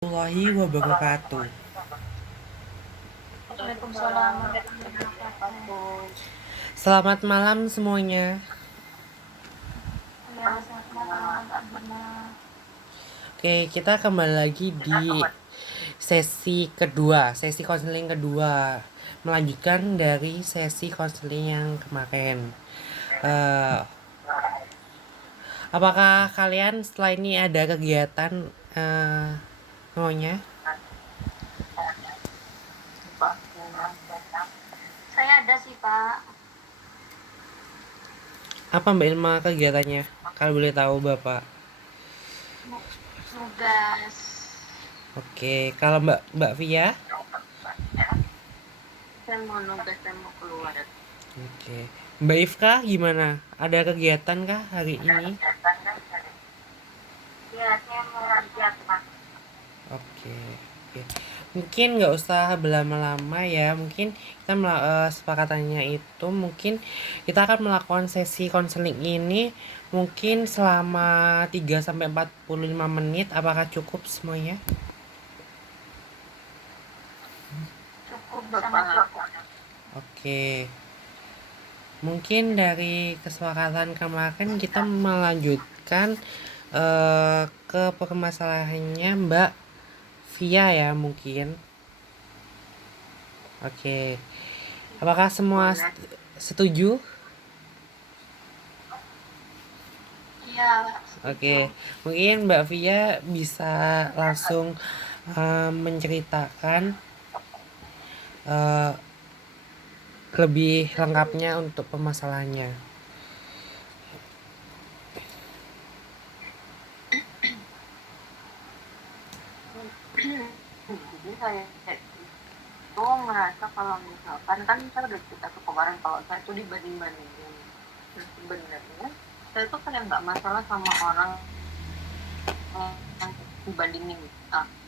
Warahmatullahi wabarakatuh. Waalaikumsalam warahmatullahi wabarakatuh. Selamat malam semuanya. Ya, selamat malam Kak Bima. Oke, kita kembali lagi di sesi kedua, sesi konseling kedua, melanjutkan dari sesi konseling yang kemarin. Eh, apakah kalian setelah ini ada kegiatan semuanya? Saya ada sih Pak, Apa Mbak Ilma kegiatannya? Kalau boleh tahu Bapak. nugas. Oke, kalau Mbak Via? Saya mau nugas, saya mau keluar. Oke. Mbak Ifka gimana? Ada kegiatan kah hari ini? Ya, saya mau kerja Pak. Oke, oke. Mungkin nggak usah berlama-lama ya. Mungkin kita sepakatannya itu mungkin kita akan melakukan sesi konseling ini mungkin selama 3 sampai 45 menit. Apakah cukup semuanya? Cukup sangat cukup. Oke. Mungkin dari kesepakatan kemarin kita melanjutkan ke permasalahannya Mbak Via ya mungkin. Oke. Apakah semua Boleh. setuju? Iya, setuju. Oke, mungkin Mbak Via bisa langsung menceritakan eh, lebih lengkapnya untuk permasalahannya. Jadi saya itu merasa kalau misalkan kan saya udah cerita tuh kemarin kalau saya tuh dibanding-bandingin. Nah, sebenarnya saya tuh kayak nggak masalah sama orang yang dibandingin.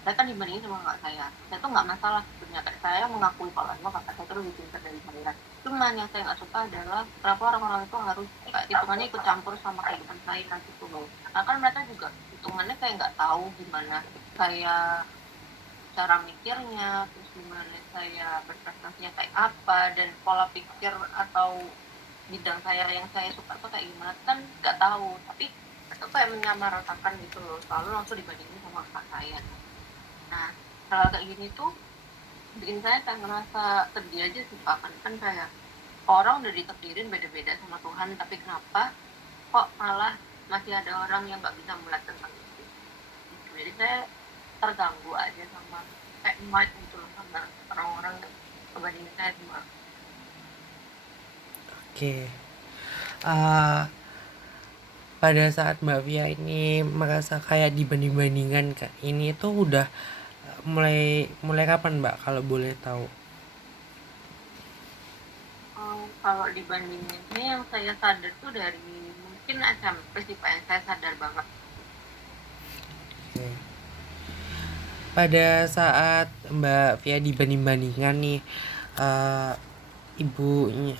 Saya kan dibandingin sama kakak saya tuh nggak masalah sebenarnya, kayak saya mengakui kalau emang kakak saya tuh lebih pintar dari saya. Cuman yang saya nggak suka adalah kenapa orang-orang itu harus kayak hitungannya ikut campur sama kehidupan saya gitu loh. Nah kan mereka juga hitungannya kayak nggak tahu gimana saya cara mikirnya, terus gimana saya berprestasinya kayak apa, dan pola pikir atau bidang saya yang saya suka tuh kayak gimana kan nggak tahu. Tapi itu kayak menyamaratakan gitu loh, selalu langsung dibandingin sama kakak saya. Nah, hal kayak gini tuh bikin saya kayak ngerasa sedih aja sih Pak. Kan kayak orang udah ditakdirin beda-beda sama Tuhan, tapi kenapa kok malah masih ada orang yang nggak bisa melihat tentang itu. Jadi saya terganggu aja sama kayak mic gitu loh, sama orang-orang yang kebandingin saya semua. Oke. Eh, pada saat Mbak Via ini merasa kayak dibanding-bandingkan kak, ini tuh udah mulai mulai kapan Mbak kalau boleh tahu? Kalau dibandinginnya yang saya sadar tuh dari mungkin SMP sih Pak, yang saya sadar banget. Oke. Pada saat Mbak Via dibanding-bandingkan nih, eh, ibunya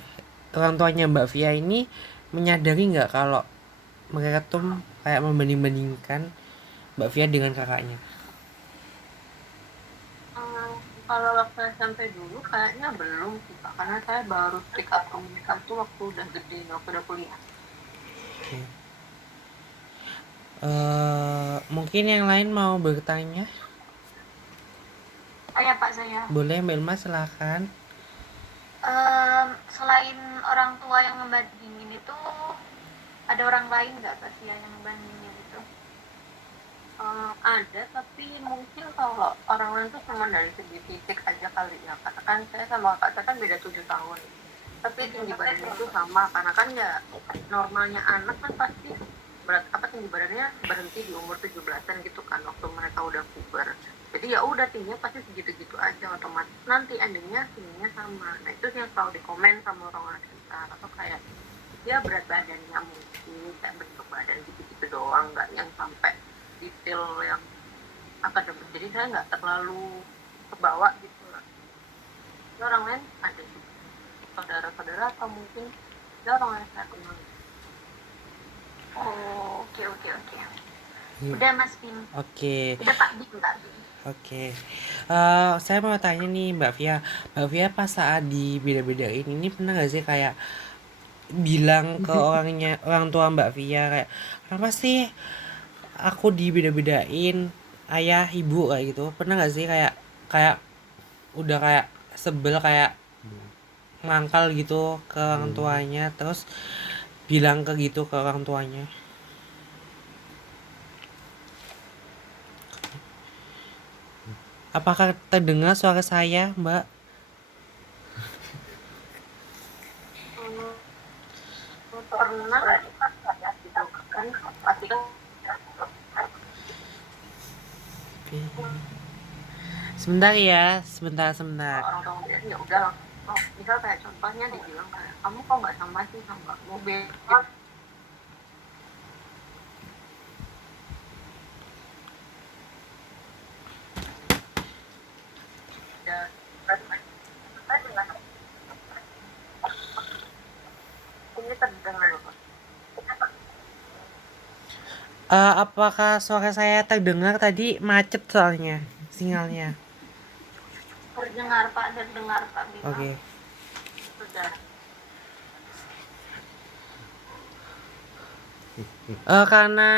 orang tuanya Mbak Via ini menyadari nggak kalau mereka tuh kayak membanding-bandingkan Mbak Via dengan kakaknya? Kalau waktu SMP dulu kayaknya belum sih Pak, karena saya baru pick up komunikasi tuh waktu udah gede, waktu udah kuliah. Oke. Mungkin yang lain mau bertanya? Oh ya Pak, saya Boleh Mbak Ilma silahkan. selain orang tua yang ngebandingin itu, ada orang lain nggak Pak sih yang ngebandingin itu? Ada, tapi mungkin kalau orang lain tuh cuma dari segi fisik aja kali ya. Karena kan saya sama kakak saya kan beda 7 tahun. Tapi tinggi badannya itu sama, karena kan ya normalnya anak kan pasti berat apa, tinggi badannya berhenti di umur 17-an gitu kan, waktu mereka udah puber. Jadi ya udah tingginya pasti segitu-gitu aja, otomatis nanti endingnya tingginya sama. Nah itu yang selalu dikomen sama orang-orang sekitar, atau kayak ya berat badannya mungkin kayak bentuk badan gitu-gitu doang, nggak yang sampai detail yang akademis. Jadi saya nggak terlalu kebawa gitu lah. Tapi orang lain ada juga, saudara-saudara atau mungkin ada orang yang saya kenal. Oh, oke oke oke. Udah Mas Bim. Oke. Udah Pak Bim, Pak Bim. Oke. Saya mau tanya nih Mbak Via. Mbak Via pas saat dibeda-bedain ini pernah nggak sih kayak bilang ke orang tua Mbak Via kayak kenapa sih aku dibeda-bedain ayah ibu kayak gitu? Pernah nggak sih kayak kayak udah kayak sebel kayak mangkal gitu ke orang tuanya terus bilang ke gitu ke orang tuanya? Apakah terdengar suara saya, Mbak? Hmm, pernah nggak ya gitu kan pasti kan Sebentar ya, sebentar. orang tua bilang ya udah langsung oh, misal kayak contohnya dibilang kayak kamu kok nggak sama sih sama mobil beda ini terdengar loh Apakah suara saya terdengar tadi macet soalnya sinyalnya? terdengar Pak terdengar Pak Bima Oke. sudah Karena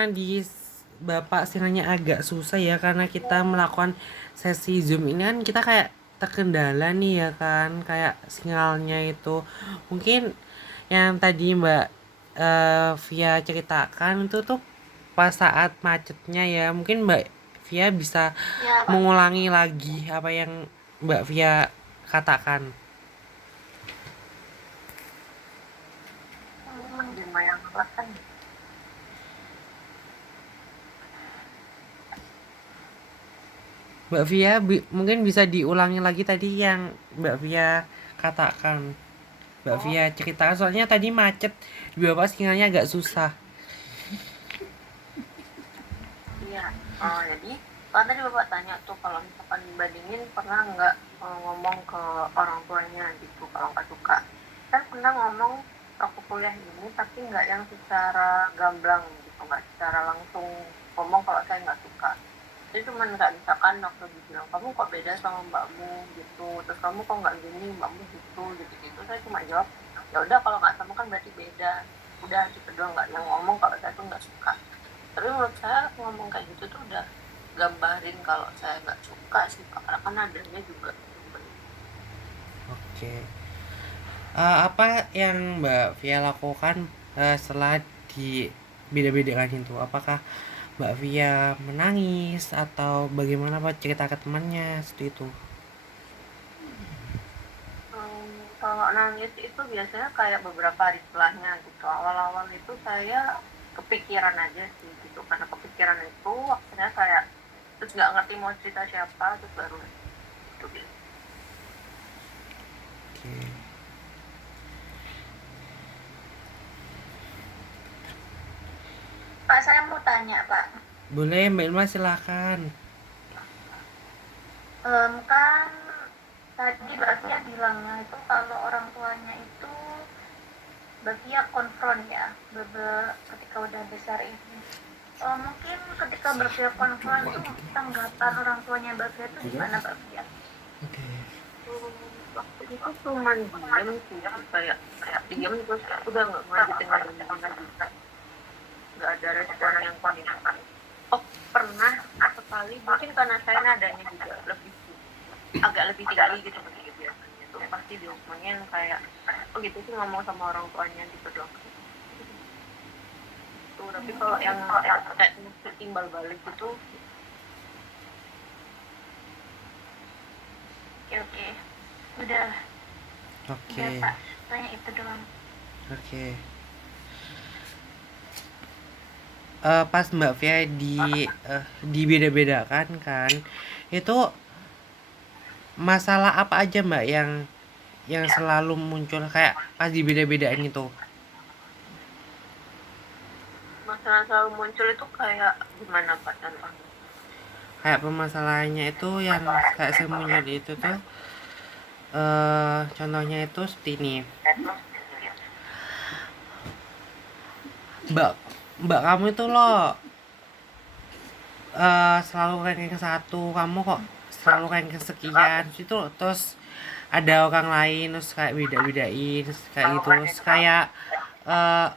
Bapak sinyalnya agak susah ya karena kita melakukan sesi Zoom ini kan kita kayak terkendala nih ya kan kayak sinyalnya itu mungkin yang tadi Mbak Via ceritakan itu tuh pas saat macetnya ya mungkin Mbak Via bisa ya Pak mengulangi lagi apa yang Mbak Via katakan. Bima yang kan Mbak Via mungkin bisa diulangi lagi tadi yang Mbak Via katakan. Mbak oh Via ceritakan soalnya tadi macet di Bapak sinyalnya agak susah. iya jadi kalau tadi Bapak tanya tuh kalau misalkan dibandingin pernah nggak ngomong ke orang tuanya gitu kalau nggak suka saya pernah ngomong aku kuliah ini tapi nggak yang secara gamblang gitu nggak secara langsung ngomong kalau saya nggak suka jadi cuma nggak misalkan waktu dibilang kamu kok beda sama mbakmu gitu terus kamu kok nggak gini mbakmu gitu gitu gitu saya cuma jawab ya udah kalau nggak sama kan berarti beda udah gitu doang nggak yang ngomong kalau saya tuh nggak suka tapi menurut saya ngomong kayak gitu tuh udah gambarin kalau saya nggak suka sih Pak karena kan nadanya juga Oke. Apa yang Mbak Via lakukan setelah di beda-bedakan itu? Apakah Mbak Via menangis atau bagaimana Pak cerita ke temannya seperti itu? kalau nangis itu biasanya kayak beberapa hari setelahnya gitu awal-awal itu saya kepikiran aja sih gitu karena kepikiran itu akhirnya kayak terus nggak ngerti mau cerita siapa terus baru itu Oke. Pak saya mau tanya Pak Boleh Mbak Ilma silakan. kan tadi Mbak Fia bilangnya itu kalau orang tuanya itu Mbak Fia konfront ya ketika udah besar ini mungkin ketika Mbak Fia konfront itu tanggapan orang tuanya Mbak Fia itu gimana Mbak Fia? Oke. Waktu itu cuma diam sih kayak diam terus udah nggak lanjutin lagi nggak ada respon yang konfront oh pernah sekali mungkin karena saya nadanya juga agak lebih tinggi gitu biasanya tuh pasti diomongin kayak oh gitu sih ngomong sama orang tuanya gitu doang tuh tapi kalau yang kayak timbal balik gitu oke udah Oke. Pak tanya itu doang Oke. Pas Mbak Via dibeda-bedakan kan, itu masalah apa aja Mbak yang selalu muncul kayak pas dibeda-bedain itu? masalah selalu muncul itu kayak gimana Pak contohnya Kayak permasalahannya itu yang kayak saya muncul itu tuh contohnya itu seperti ini. Mbak Mbak kamu itu loh selalu ranking satu, kamu kok selalu ranking sekian itu, terus ada orang lain terus kayak beda-bedain terus kayak gitu, terus kayak eh,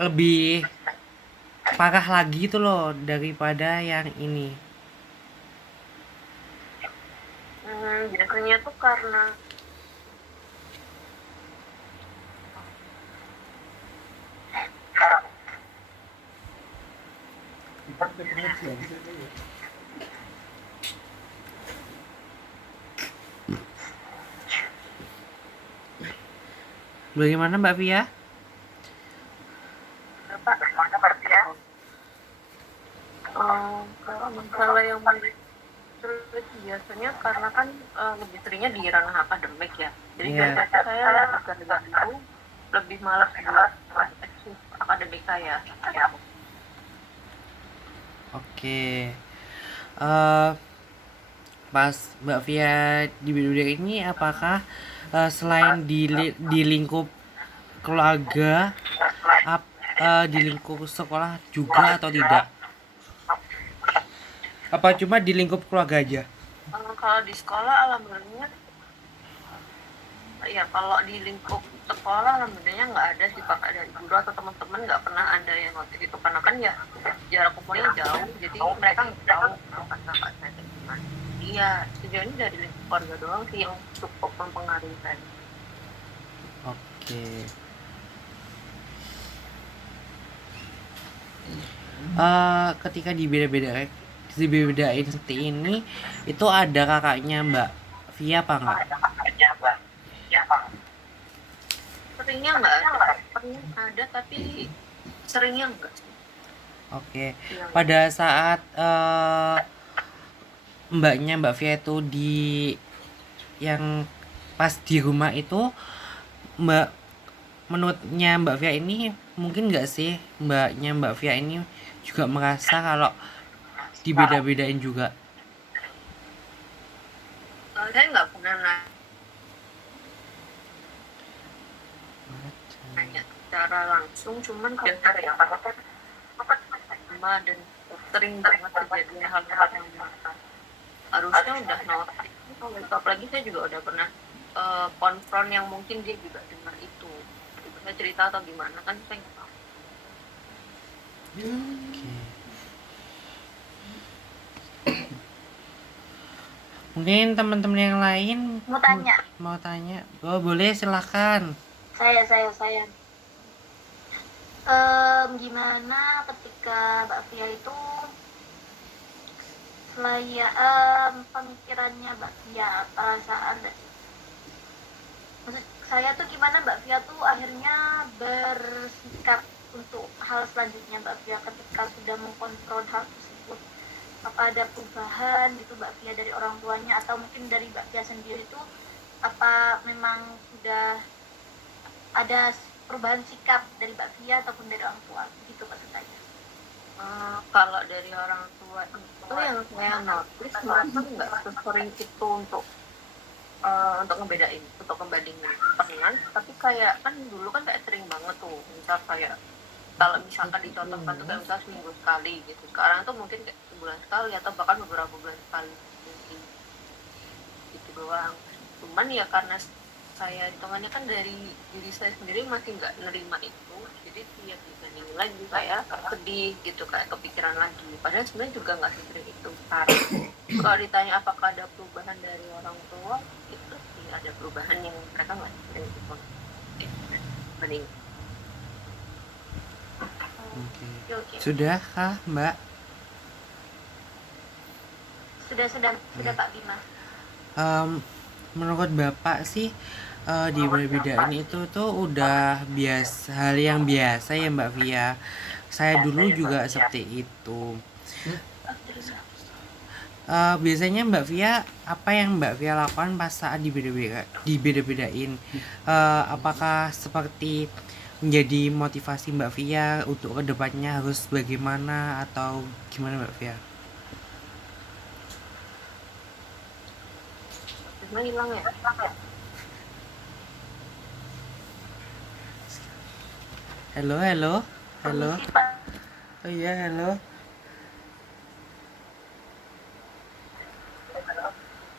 lebih parah lagi itu loh daripada yang ini. Biasanya tuh karena Bagaimana Mbak Via? kalau yang sulit biasanya karena kan lebih seringnya di ranah akademik ya. Jadi Iya. biasanya saya lebih itu lebih malas buat eksis akademik saya. Oke. Eh pas Mbak Via di bidang ini, apakah selain di lingkup keluarga, di lingkup sekolah juga atau tidak? Apa cuma di lingkup keluarga aja? Kalau di sekolah alhamdulillah ya, kalau di lingkup sekolah alhamdulillah nggak ada sih kakak dari guru atau teman-teman, nggak pernah ada yang waktu itu karena kan ya jarak umurnya jauh, jadi mereka nggak tahu kakak kakak saya kayak gimana. Iya, sejauh ini dari lingkup keluarga doang sih yang cukup mempengaruhi saya. Oke. Ketika dibedain seperti ini, itu ada kakaknya Mbak Via apa enggak? Seringnya nggak ada, pernah ada tapi seringnya enggak sih. Oke. Iya. Pada saat mbaknya Mbak Via itu yang pas di rumah itu, Mbak menurutnya Mbak Via ini mungkin nggak sih mbaknya Mbak Via ini juga merasa kalau dibeda-bedain juga? Saya nggak pernah nanya secara langsung, cuman kalau ya sama dan sering banget kejadian hal-hal yang harusnya udah notice. Kalau itu apalagi saya juga udah pernah konfront yang mungkin dia juga dengar itu. Saya cerita atau gimana kan saya nggak tahu. Oke. Mungkin teman-teman yang lain mau tanya. Oh, boleh, silahkan. Saya gimana ketika Mbak Fia itu pemikirannya Mbak Fia, perasaan maksud saya tuh gimana Mbak Fia tuh akhirnya bersikap untuk hal selanjutnya Mbak Fia ketika sudah mengkontrol hal tersebut. Apa ada perubahan gitu Mbak Fia dari orang tuanya, atau mungkin dari Mbak Fia sendiri tuh apa memang sudah ada perubahan sikap dari Mbak Fia ataupun dari orang tua gitu maksud saya. Kalau dari orang tua itu yang saya notice mereka nggak sesering itu untuk ngebedain, untuk ngebandingin. Pernah, tapi kayak kan dulu kan kayak sering banget tuh, misal kayak kalau misalkan dicontohkan tuh kayak misal seminggu sekali gitu, sekarang tuh mungkin kayak sebulan sekali atau bahkan beberapa bulan sekali mungkin gitu doang. Cuman ya karena saya hitungannya kan dari diri saya sendiri masih nggak nerima itu, jadi tiap dibandingin lagi saya sedih gitu, kayak kepikiran lagi, padahal sebenarnya juga nggak sesering itu sekarang. Kalau ditanya apakah ada perubahan dari orang tua, itu sih ada perubahan yang mereka nggak sesering itu banding. Okay. Sudah kah Mbak? Sudah Pak Bima. Menurut Bapak sih dibedain itu tuh udah hal yang biasa ya Mbak Via. Saya dulu juga seperti itu. Biasanya Mbak Via, apa yang Mbak Via lakukan pas saat dibeda-bedain? Apakah seperti menjadi motivasi Mbak Via untuk kedepannya harus bagaimana, atau gimana Mbak Via? Hilang ya? Halo. Oh iya, halo.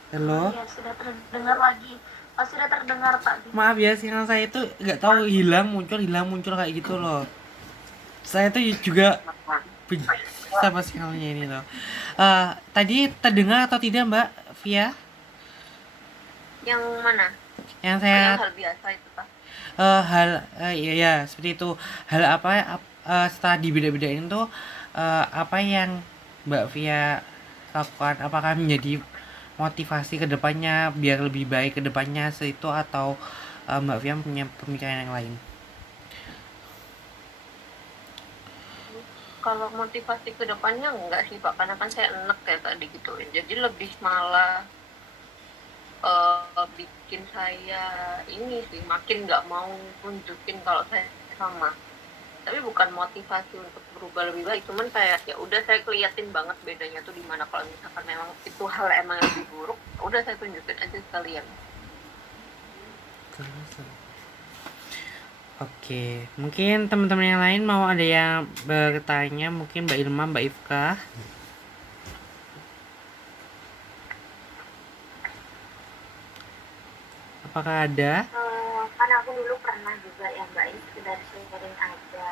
Halo? Iya, sudah terdengar lagi. Oh, sudah terdengar Pak Bima. Maaf ya, sinyal saya itu nggak tahu hilang muncul kayak gitu loh. Saya tuh juga benci sama sinyalnya ini loh. Tadi terdengar atau tidak Mbak Via? Yang mana? Yang Oh, yang saya hal biasa itu Pak. iya ya seperti itu. Hal apa setelah dibeda-bedain tuh apa yang Mbak Via lakukan? Apakah menjadi motivasi ke depannya biar lebih baik ke depannya itu atau Mbak Via punya pemikiran yang lain? Kalau motivasi ke depannya enggak sih Pak, karena kan saya enek kayak tadi gitu. Jadi lebih malah bikin saya ini sih makin nggak mau nunjukin kalau saya sama. Tapi bukan motivasi untuk berubah lebih baik, cuman kayak ya udah saya keliatin banget bedanya tuh di mana. Kalau misalkan memang itu hal emang yang lebih buruk, udah saya tunjukin aja sekalian. Oke, mungkin teman-teman yang lain mau ada yang bertanya, mungkin Mbak Ilma, Mbak Ifka. Apakah ada? Kan aku dulu pernah juga ya Mbak, ini sekedar sharing aja.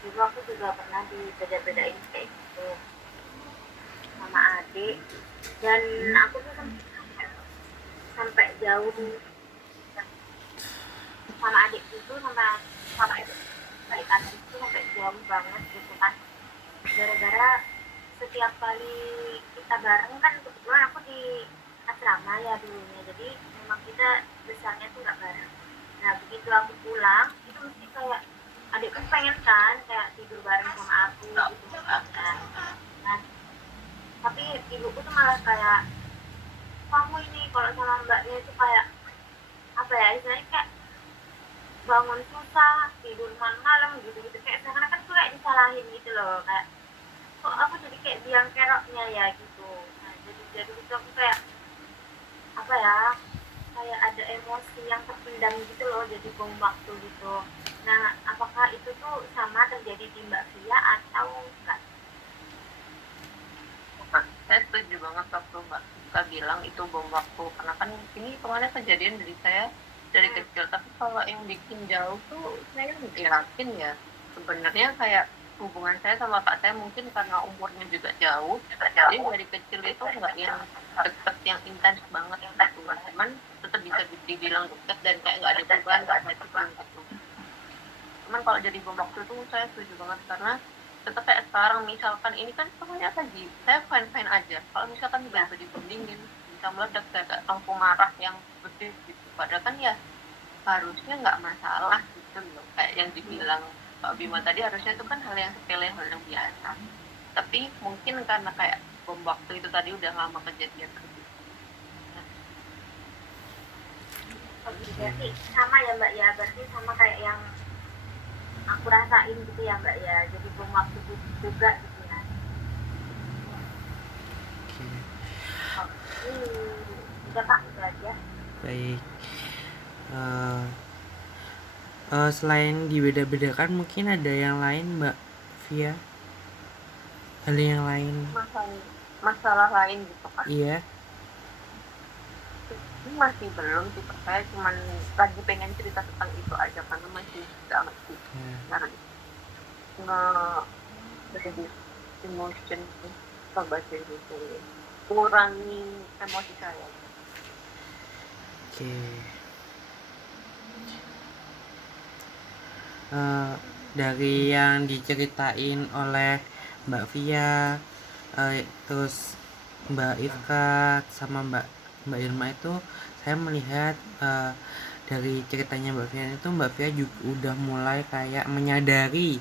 Dulu aku juga pernah dibeda-bedain kayak gitu sama adik, dan aku tuh sampai jauh sama adik itu, sama baikan itu sampai jauh banget gitu kan, gara-gara setiap kali kita bareng kan, kebetulan aku di asrama ya dulunya, jadi memang kita besarnya tuh nggak bareng. Nah begitu aku pulang itu mesti kayak adikku pengen kan kayak tidur bareng sama aku gitu kan. Nah tapi ibuku tuh malah kayak, kamu ini kalau sama mbaknya itu kayak apa ya, istilahnya kayak bangun susah, tidur malam-malam gitu-gitu, kayak seakan-akan tuh kayak disalahin gitu loh, kayak kok aku jadi kayak biang keroknya ya gitu. Nah jadi itu aku kayak apa ya, kayak ada emosi yang terpendam gitu loh, jadi bom waktu gitu. Nah apakah itu tuh sama terjadi di Mbak Via atau enggak? Saya setuju banget waktu Mbak Ika bilang itu bom waktu, karena kan ini kemarin kejadian dari saya dari kecil. Tapi kalau yang bikin jauh tuh saya yakin ya sebenarnya kayak hubungan saya sama Pak saya mungkin karena umurnya juga jauh, jadi dari kecil itu nggak yang deket yang intens banget gitu, cuman tetap bisa dibilang deket dan kayak nggak ada perubahan, nggak ada perubahan gitu. Cuman kalau jadi bom waktu itu saya setuju banget, karena tetap kayak sekarang misalkan ini kan semuanya tadi saya fine aja, kalau misalkan tiba-tiba dibandingin bisa meledak kayak lampu marah yang gede gitu, padahal kan ya harusnya nggak masalah gitu loh, kayak yang dibilang Pak Bima tadi, harusnya itu kan hal yang sepele, hal yang biasa. Tapi mungkin karena kayak bom waktu itu tadi udah lama kejadian gitu. Berarti sama ya Mbak ya, berarti sama kayak yang aku rasain gitu ya Mbak ya, jadi bom waktu juga gitu ya. Udah Pak, itu aja. Baik. Selain dibeda-bedakan, mungkin ada yang lain Mbak Via? Ada yang lain? Masalah lain gitu kan. Iya. Ini masih belum sih, saya cuman lagi pengen cerita tentang itu aja karena masih nggak ngerti. Jadi emotion coba gitu, kurangi emosi saya. Oke. Dari yang diceritain oleh Mbak Via, terus Mbak Ifka sama Mbak Irma itu, saya melihat dari ceritanya Mbak Via itu, Mbak Via juga udah mulai kayak menyadari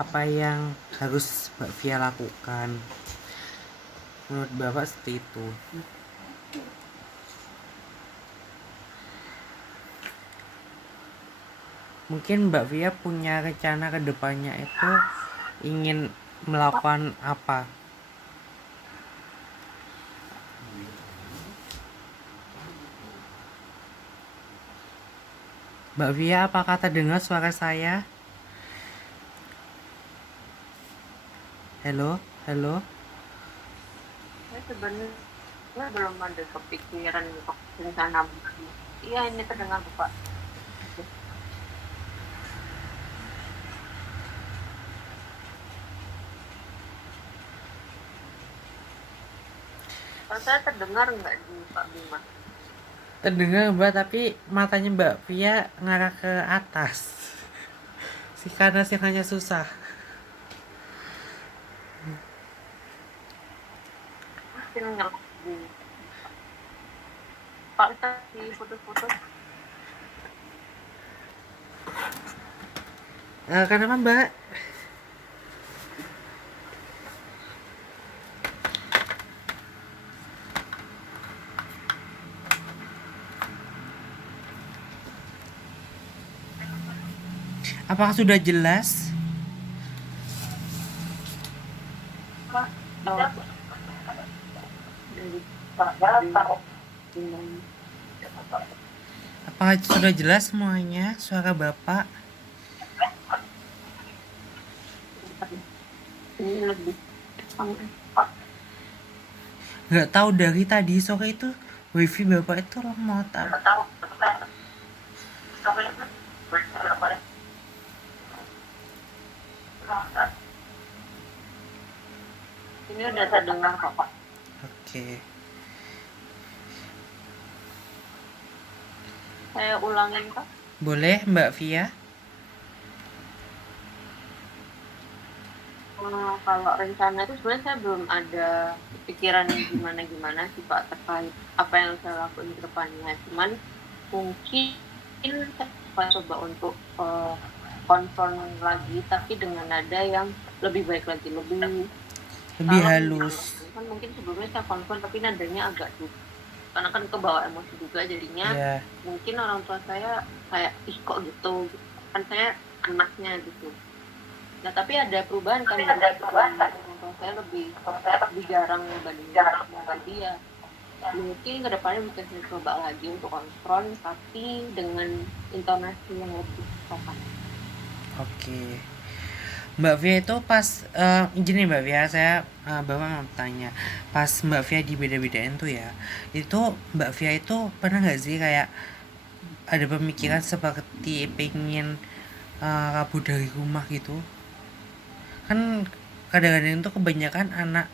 apa yang harus Mbak Via lakukan. Menurut Bapak seperti itu. Mungkin Mbak Via punya rencana ke depannya itu ingin melakukan apa? Mbak Via, apakah terdengar suara saya? Halo? Saya sebenarnya Gue belum ada kepikiran untuk rencana. Iya, ini terdengar Bapak. Kalau saya terdengar nggak di Pak Bima? Terdengar Mbak, tapi matanya Mbak Via ngarah ke atas. Karena sinyalnya susah. Mungkin nggak di Pak tadi putus-putus. Kenapa Mbak? Apakah sudah jelas? Apakah sudah jelas semuanya suara Bapak? Ini lebih Nggak tahu dari tadi sore itu wifi Bapak itu lemot. ini udah terdengar kok Pak. Oke. Saya ulangin Pak. Boleh Mbak Via? Kalau rencana itu sebenarnya saya belum ada pikiran gimana sih Pak terkait apa yang saya lakuin ke depannya. Cuman mungkin saya coba untuk konfront lagi tapi dengan nada yang lebih baik lagi, lebih Halus. kan mungkin sebelumnya saya konfront tapi nadanya agak tuh karena kan kebawa emosi juga jadinya. Ya. Mungkin orang tua saya kayak ih kok gitu kan saya anaknya gitu. Nah tapi ada perubahan kan, orang tua saya lebih jarang membandingkan dia. Mungkin kedepannya bisa saya coba lagi untuk konfront tapi dengan intonasi yang lebih sopan. Oke. Mbak Via itu pas gini Mbak Via, saya Bapak mau tanya, pas Mbak Via dibeda-bedain tuh ya, itu Mbak Via itu pernah nggak sih kayak ada pemikiran seperti pengen kabur dari rumah gitu? Kan kadang-kadang tuh kebanyakan anak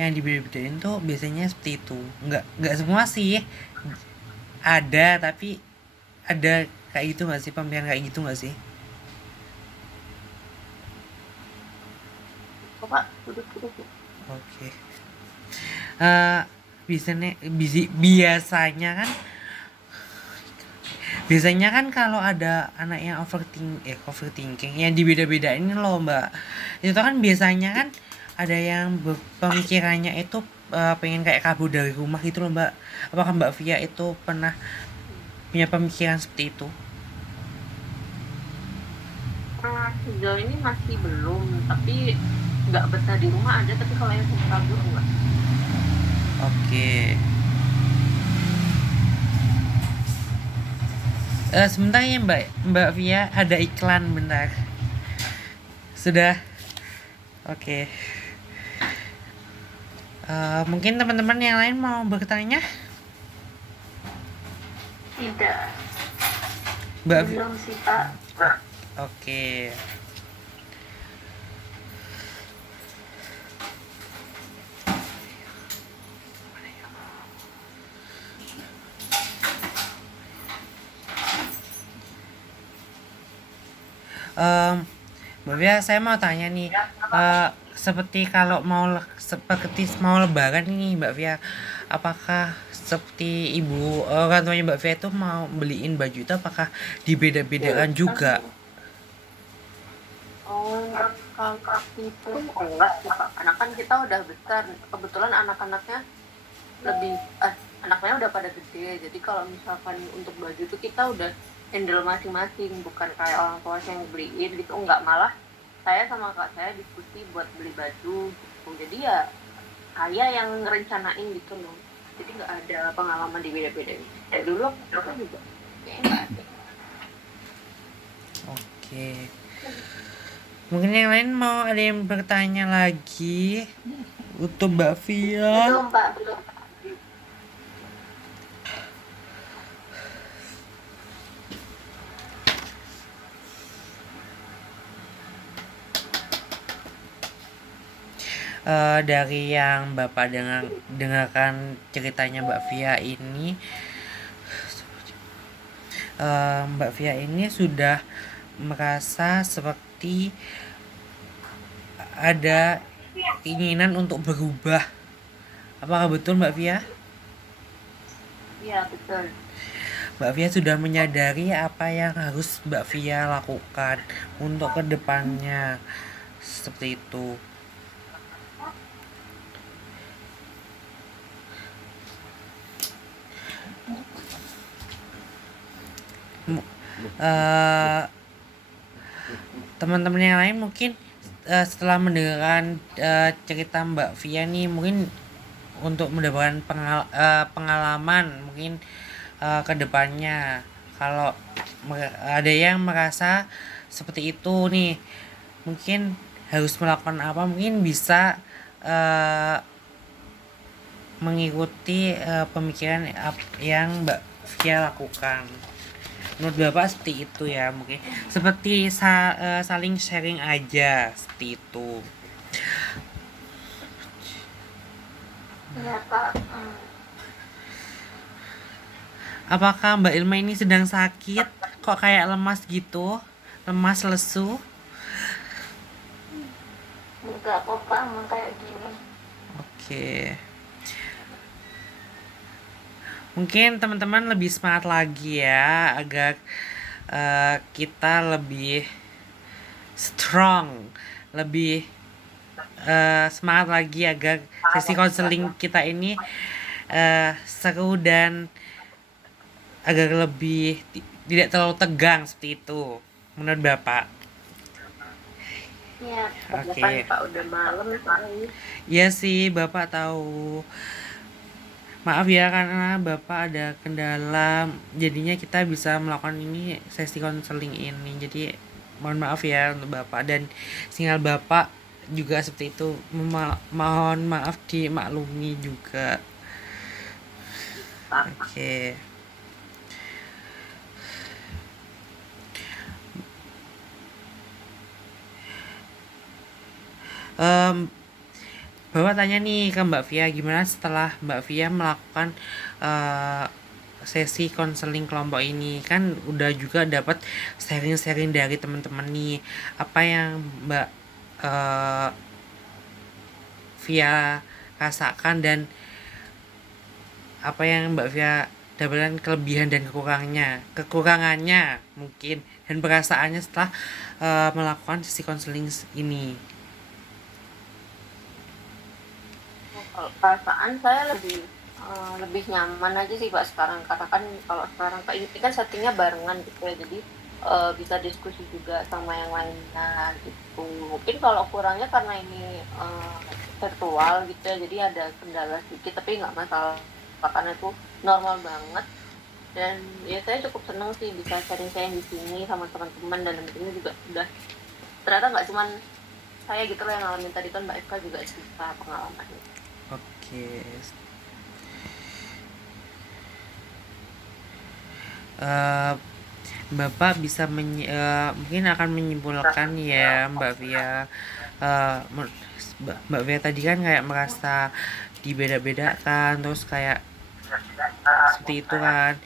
yang dibeda-bedain tuh biasanya seperti itu. Nggak semua sih, ada, tapi ada kayak gitu nggak sih, pemikiran kayak gitu nggak sih? Pak, duduk. Oke. Biasanya kan kalau ada anak yang overthinking yang dibeda-bedain loh Mbak, itu kan biasanya kan ada yang pemikirannya itu pengen kayak kabur dari rumah gitu loh Mbak. Apakah Mbak Via itu pernah punya pemikiran seperti itu? Sejauh ini masih belum, tapi nggak betah di rumah ada, tapi kalau yang kabur enggak. Oke. Sebentar ya Mbak Via, ada iklan bentar. Sudah. Oke. Mungkin teman-teman yang lain mau bertanya? Tidak. Mbak Belum sih Pak. Oke. Mbak Via, saya mau tanya nih, seperti kalau seperti mau lebaran nih Mbak Via, apakah seperti ibu orang tuanya Mbak Via itu mau beliin baju itu apakah dibeda-bedakan juga? Kalau itu enggak sih Pak, karena kan kita udah besar, kebetulan anak-anaknya lebih anaknya udah pada gede, jadi kalau misalkan untuk baju itu kita udah handle masing-masing, bukan kayak orang tua yang beliin gitu, enggak, malah saya sama kak saya diskusi buat beli baju gitu. Jadi ya saya yang ngerencanain gitu loh, jadi nggak ada pengalaman di beda-beda ya dulu aku juga kayaknya nggak ada. Oke. Mungkin yang lain mau ada yang bertanya lagi untuk Mbak Via? Belum Pak, belum. dari yang Bapak dengarkan ceritanya Mbak Via ini, Mbak Via ini sudah merasa seperti ada keinginan untuk berubah. Apakah betul Mbak Via? Iya, betul. Mbak Via sudah menyadari apa yang harus Mbak Via lakukan untuk kedepannya, seperti itu. Eh, Teman-teman yang lain mungkin setelah mendengarkan cerita Mbak Via nih, mungkin untuk mendapatkan pengalaman mungkin kedepannya, kalau ada yang merasa seperti itu nih, mungkin harus melakukan apa, mungkin bisa mengikuti pemikiran yang Mbak Via lakukan. Menurut Bapak seperti itu ya, mungkin seperti saling sharing aja, seperti itu. Ya Pak. Apakah Mbak Ilma ini sedang sakit? Kok kayak lemas gitu? Lemas, lesu? Enggak kok Pak, emang kayak gini. Oke. Mungkin teman-teman lebih semangat lagi ya, agar kita lebih strong, lebih semangat lagi, agar sesi konseling kita ini seru dan agar lebih tidak terlalu tegang, seperti itu menurut Bapak. Ya. Oke. Pak, udah malam soalnya. Iya sih, Bapak tahu. Maaf ya karena Bapak ada kendala, jadinya kita bisa melakukan ini, sesi konseling ini. Jadi mohon maaf ya untuk Bapak, dan sinyal Bapak juga seperti itu. Mohon maaf dimaklumi juga. Oke. Bapak tanya nih ke Mbak Via, gimana setelah Mbak Via melakukan sesi konseling kelompok ini, kan udah juga dapat sharing-sharing dari teman-teman nih, apa yang Mbak Via rasakan dan apa yang Mbak Via dapatkan, kelebihan dan kekurangannya mungkin, dan perasaannya setelah melakukan sesi konseling ini. Kalau perasaan saya lebih nyaman aja sih Pak sekarang, karena kan kalau sekarang Pak ini kan settingnya barengan gitu ya, jadi bisa diskusi juga sama yang lainnya gitu. Mungkin kalau kurangnya karena ini virtual gitu ya, jadi ada kendala sedikit, tapi nggak masalah karena itu normal banget. Dan ya saya cukup seneng sih bisa sharing-sharing di sini sama teman-teman, dan teman-teman juga udah ternyata nggak cuman saya gitu loh yang ngalamin tadi, kan Mbak Eka juga cerita pengalamannya. Oke. Bapak bisa mungkin akan menyimpulkan ya Mbak Via. Mbak Via tadi kan kayak merasa dibeda-bedakan, terus kayak seperti itu kan.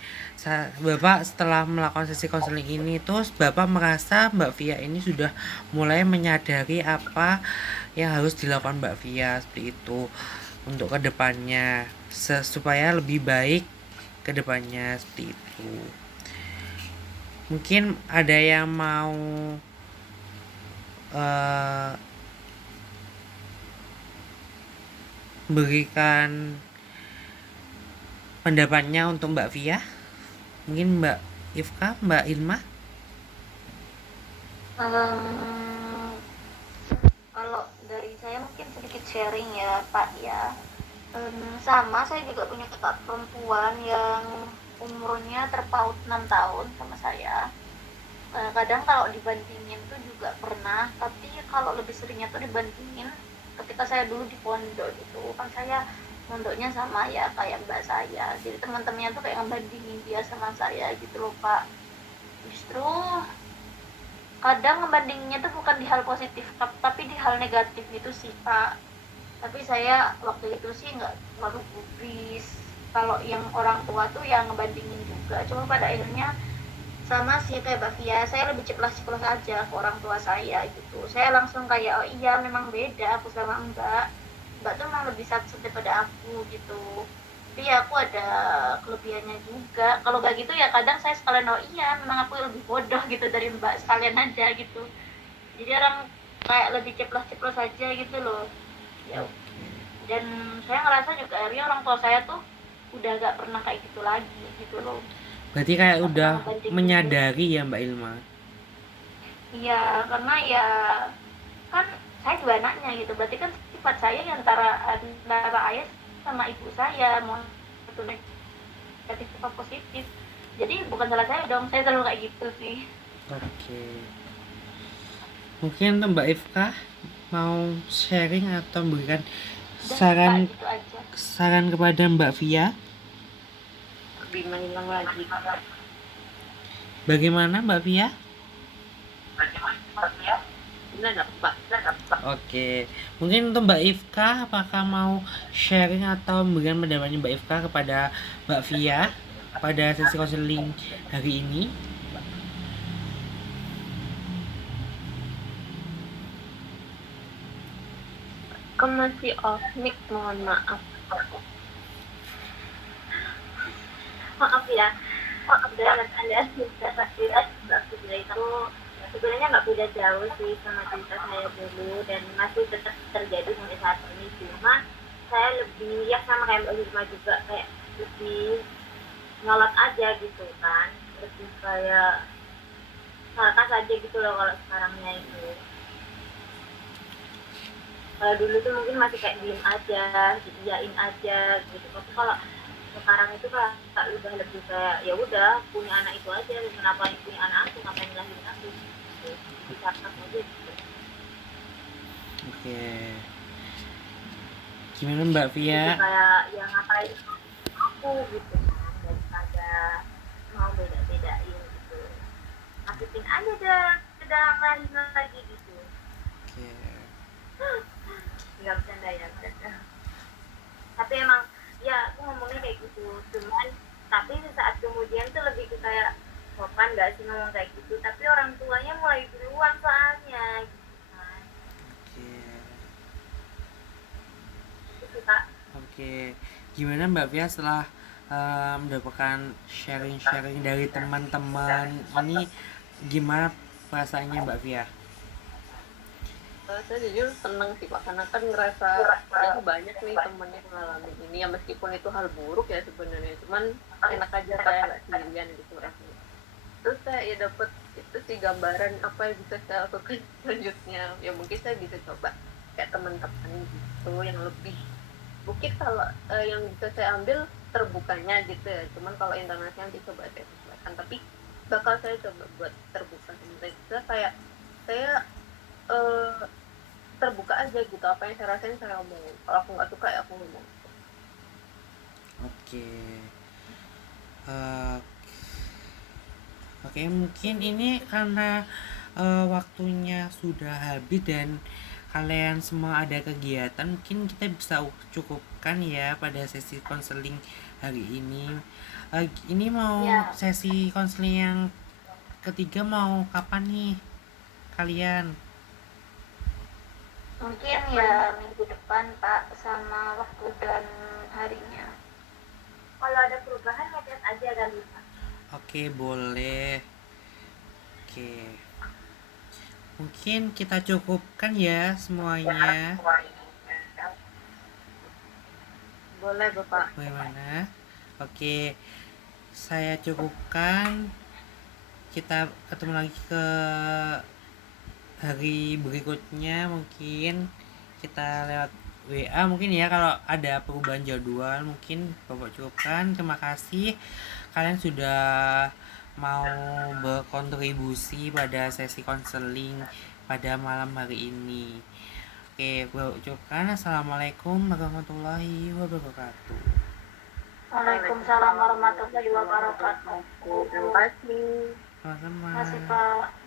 Bapak setelah melakukan sesi konseling ini, terus Bapak merasa Mbak Via ini sudah mulai menyadari apa yang harus dilakukan Mbak Via, seperti itu untuk kedepannya, supaya lebih baik kedepannya, seperti itu. Mungkin ada yang mau berikan pendapatnya untuk Mbak Via, mungkin Mbak Ifka, Mbak Ilma. Kalau dari saya mungkin sedikit sharing ya Pak ya. Sama, saya juga punya kakak perempuan yang umurnya terpaut 6 tahun sama saya. Kadang kalau dibandingin tuh juga pernah, tapi kalau lebih seringnya tuh dibandingin ketika saya dulu di pondok gitu, kan saya pondoknya sama ya kayak mbak saya, jadi teman-temannya tuh kayak ngebandingin dia sama saya gitu loh Pak. Justru kadang ngebandinginnya tuh bukan di hal positif tapi di hal negatif gitu sih Pak. Tapi saya waktu itu sih nggak terlalu gubris. Kalau yang orang tua tuh yang ngebandingin juga, cuma pada akhirnya sama sih kayak Mbak Via, saya lebih ceplas-ceplos aja ke orang tua saya gitu. Saya langsung kayak, oh iya memang beda aku sama Mbak tuh memang lebih satu daripada aku gitu. Tapi ya aku ada kelebihannya juga. Kalau gak gitu ya kadang saya sekalian, oh iya memang aku lebih bodoh gitu dari Mbak sekalian aja gitu. Jadi orang kayak lebih ceplos-ceplos aja gitu loh ya. Dan saya ngerasa juga akhirnya orang tua saya tuh udah gak pernah kayak gitu lagi gitu loh. Berarti kayak Gak pernah udah ngebandingin. menyadari ya Mbak Ilma. Iya, karena ya kan saya juga anaknya gitu. Berarti kan sifat saya yang antara ayah sama ibu saya mau itu negatif atau positif. Jadi bukan salah saya dong, saya selalu kayak gitu sih. Oke. Mungkin untuk Mbak Ifka mau sharing atau memberikan Dan saran gitu aja. saran kepada Mbak Via? Bima hilang lagi. Bagaimana Mbak Via? Benar nggak Pak? Oke, mungkin untuk Mbak Ifka, apakah mau sharing atau memberikan pendapatnya Mbak Ifka kepada Mbak Via pada sesi konseling hari ini? Aku masih off mic, mohon maaf. Maaf ya, dengan Anda cerita Mbak Fitri itu sebenarnya nggak beda jauh sih sama cerita saya dulu dan masih tetap terjadi sampai saat ini. Cuma saya lebih ya sama kayak Mbak Hizma juga, kayak lebih nyolot aja gitu kan, lebih kayak sarkas aja gitu loh kalau sekarangnya itu. Kalau dulu tuh mungkin masih kayak diem aja, diiyain aja gitu. Tapi kalau sekarang itu kayak udah lebih kayak ya udah punya anak itu aja, kenapa punya anak aku, ngapain ngelahirin aku gitu. Sarkas aja gitu. Oke. Gimana Mbak Via? Jadi kayak yang ngapain aku gitu kan, daripada mau beda-bedain gitu, masukin aja deh ke dalam rahim lagi gitu. Oke. Nggak bercanda ya, bercanda. Tapi emang ya aku ngomongnya kayak gitu, cuman tapi saat kemudian tuh lebih ke kayak sopan nggak sih ngomong kayak gitu, tapi orang tuanya mulai duluan soalnya gitu kan. Oke. Itu Kak. Oke. Gimana Mbak Via setelah mendapatkan sharing-sharing dari teman-teman ini, gimana perasaannya Mbak Via? Saya jujur seneng sih Pak, karena kan ngerasa ternyata banyak nih temen yang ngalamin ini ya, meskipun itu hal buruk ya sebenarnya, cuman enak aja saya nggak sendirian gitu rasanya. Terus saya ya dapet itu sih gambaran apa yang bisa saya lakukan selanjutnya, ya mungkin saya bisa coba kayak teman-teman gitu yang lebih mungkin kalau yang bisa saya ambil terbukanya gitu ya, cuman kalau internasional nanti coba saya sesuaikan, tapi bakal saya coba buat terbuka sebenarnya kayak saya terbuka aja gitu, apa yang saya rasain saya ngomong, kalau aku nggak suka ya aku ngomong. Oke. Eh, Oke, mungkin ini karena waktunya sudah habis dan kalian semua ada kegiatan, mungkin kita bisa cukupkan ya pada sesi konseling hari ini. Ini mau Ya. sesi konseling yang ketiga mau kapan nih kalian? Mungkin ya minggu depan Pak, sama waktu dan harinya. Kalau ada perubahan ngechat aja kali Pak. Oke, boleh. Oke. Mungkin kita cukupkan ya semuanya. Boleh Bapak. Bagaimana? Oke, saya cukupkan. Kita ketemu lagi ke hari berikutnya, mungkin kita lewat WA mungkin ya, kalau ada perubahan jadwal mungkin Bapak cukupkan. Terima kasih kalian sudah mau berkontribusi pada sesi konseling pada malam hari ini. Oke, Bapak cukupkan. Assalamualaikum warahmatullahi wabarakatuh. Waalaikumsalam warahmatullahi wabarakatuh. Terima kasih. Sama-sama. Terima kasih Pak.